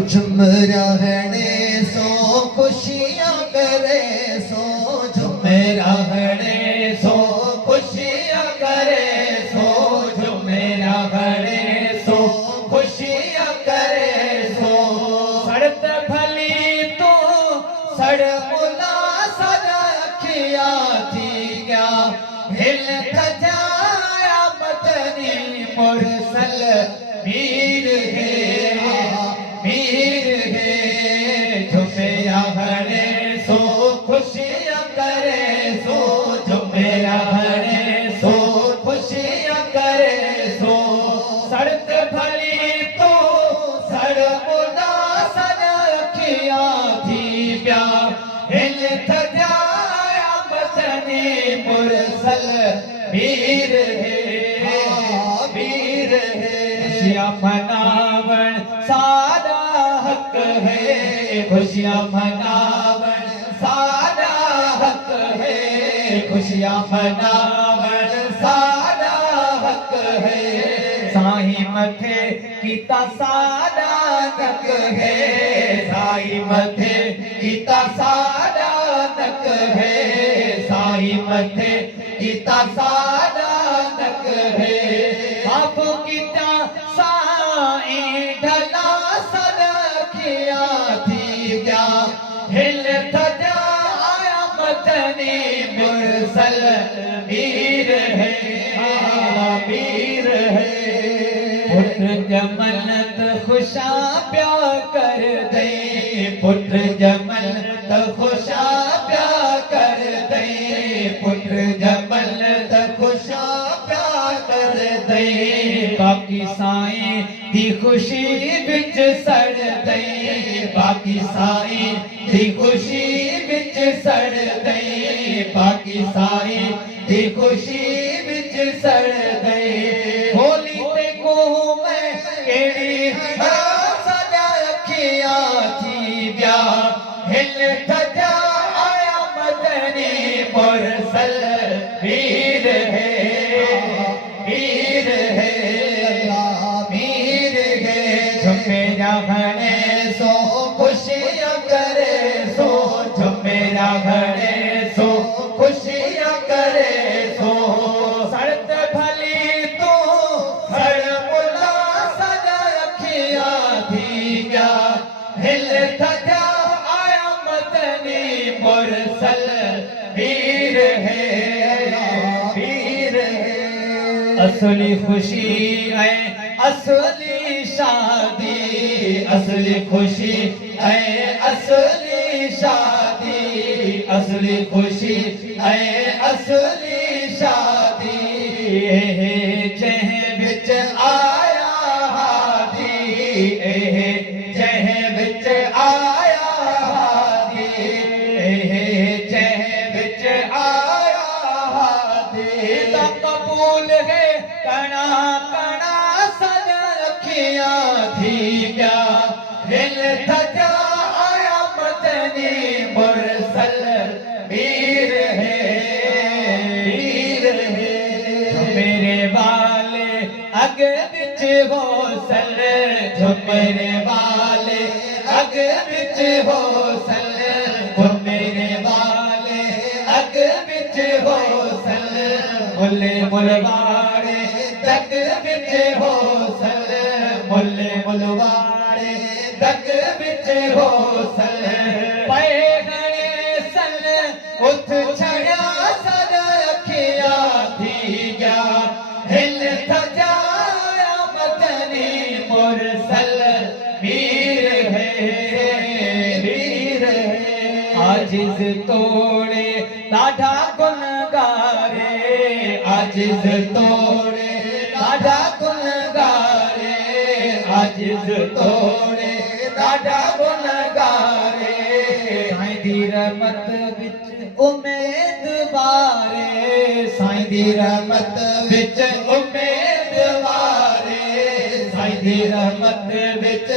झुम रहने सो खुशियाँ करे सो झुम रहने सो खुशियाँ करे सो झुम रहने सो खुशियाँ करे सो सड़त भली तो सड़ मुला सड़ अखिया थी गया हिल खजाया मदनी मुरसल मीर है सो खुशियाँ करे सो झुमेरा भरे सो खुशियाँ करे सो सड़क भली तो सड़ मुदा सड़ अखिया थी प्या हिल थजाया बचनी मुरसल वीर है वीर है खुशियाँ मनावन सारा हक है खुशियाँ मनावन सारा हक है खुशियाँ मनावन सारा हक है साईं मथे कीता सारा नक है साईं मथे कीता सारा नक है साईं मथे कीता सारा नक है आप कीता साईं ढला सदखिया थी क्या हिल थजा आया मदनी मुरसल वीर है वीर है पुत्र जमनत खुशा प्या कर दे पुत्र जमनत खुशा प्या कर दे पुत्र जमनत खुशा प्या कर दे बाकी साईं दी खुशी विच सड़ दई बाकी साईं दी खुशी विच सड़ दई बाकी साईं दी खुशी विच सड़ दई होली ते को मैं केड़ी सदा अखियां थी ब्या हिल थजा आया मदनी मुरसल वीर है वीर है वीर है झुमेरा भरे सो खुशियाँ करे सो झुमेरा भरे सो खुशियाँ करे सो सड़त भली तो सड़ मुला सदा अखियाँ थी गया हिल थजा आया मदनी मुरसल वीर है वीर है असली खुशी है असली शादी असली खुशी है असली शादी असली खुशी है असली शादी जह विच आया हादी जह विच आया हादी जह विच आया हादी ता कबूल है कणा कणा सद अखियां थी क्या हिल थजा आया मदनी मुरसल वीर है वीर है मेरे वाले अग विच होसल मेरे वाले अग विच होसल मेरे वाले अग विच होसल मुले मुलवाड़े तक विच होसल मुले मुलवाड़े तक विच होसल पे गणे सल उठ छड़िया सद अखिया थी गया हिल थजा मदनी मुरसल वीर है वीर है आजिज तोड़े दाढ़ा गुनगारे आजिज तोड़े दाढ़ा गुनगारे आजिज तोड़े दाढ़ा गुनगारे साईं दी रहमत विच उम्मीदवारे साईं दी रहमत विच उम्मीदवारे साईं दी रहमत विच